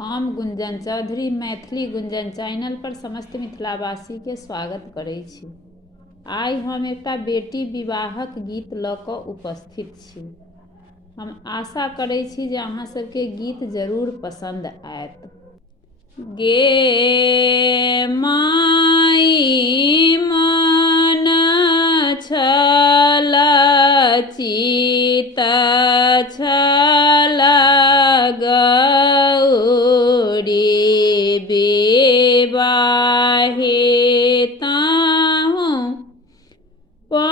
हम गुंजन चौधरी मैथिली गुंजन चैनल पर समस्त मिथिलावासी के स्वागत करै छी। आइ हम एकटा बेटी विवाहक गीत लऽ कऽ उपस्थित छी। हम आशा करै छी जे अहाँ सबके गीत जरूर पसंद आयत। गे माई मन छल चित छल गौरी विवाहे ताहू पंडित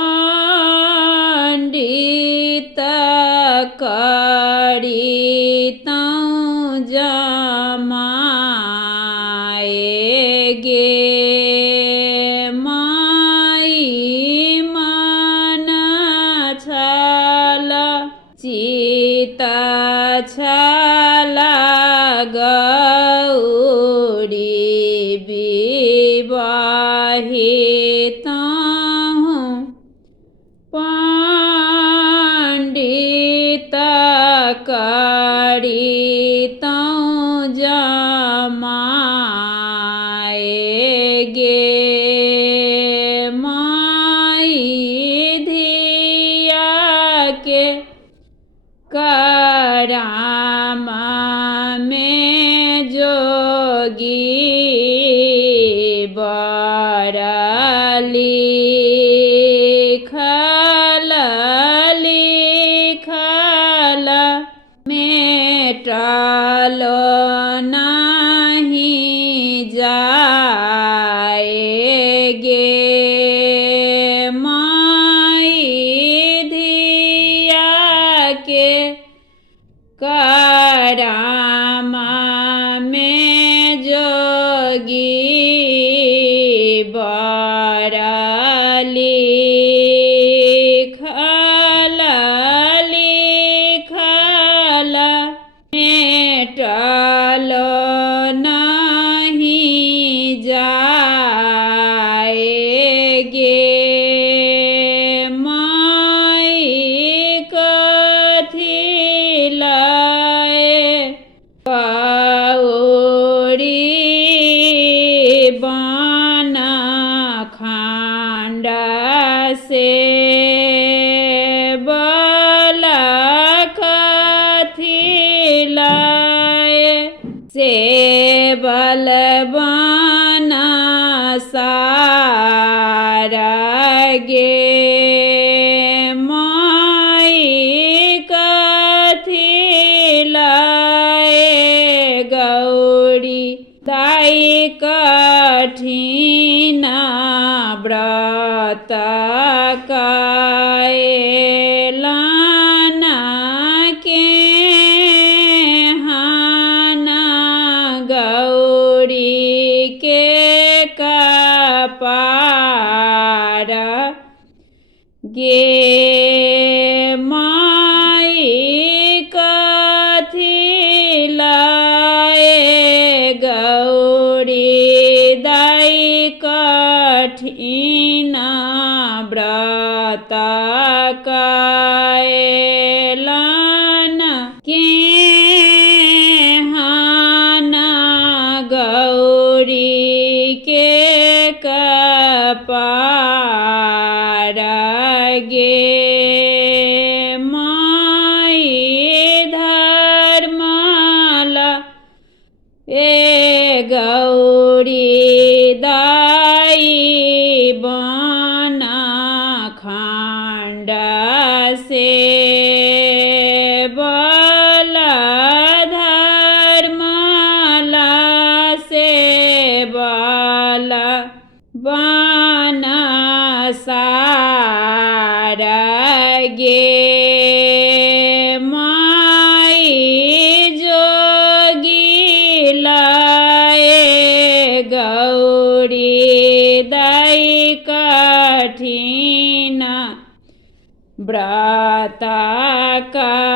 करितौं जमाए। गे माई मन छल चित छल गौरी विवाहे ताहू पंडित करितौं जमाए। गे माई धिया के कराम में जोगी बर लिखल लिखल मेटल नहीं जाए। गे माई धिया के कराम में जोगी बर लिखल लिखल मेटल नहीं जाए। गे माई कथी लाए कौड़ी बन खंड से बल कथी लाए से बल बन सारा। गे माई कथी लाए गौरी दाई कठिन व्रत कैलन के हन गौरी के कपार। गे माई कथी लाए गौरी दाई कठिन व्रत कैलन के हन गौरी के कपार। गे माई धर्मल ए गौरी दाई बन खंड से बल धर्मल से बल बन सारा। गे माई जोगी लाए गौरी दाई कठिन व्रत कैलन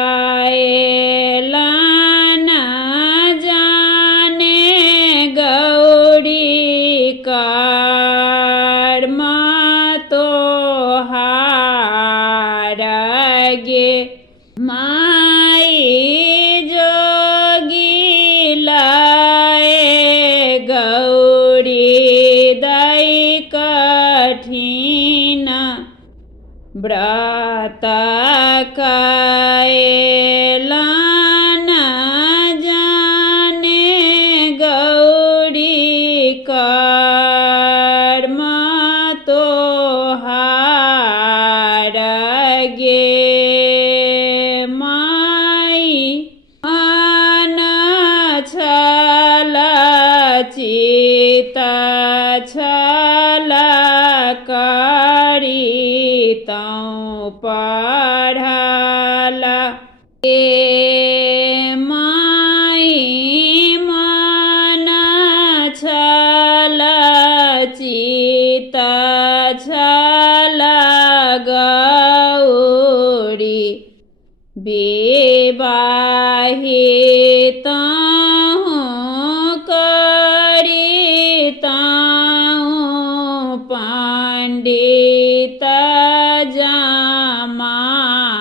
जाने गौरी कर्म तोहार। गे माई जोगी ला व्रत कैला न जाने गौरी कर्म तोहार गे माई मन छल चित छल करी तौ पढ़ल माई मन छल चित छल गौरी विवाहित करिताहूँ पंडित जमाना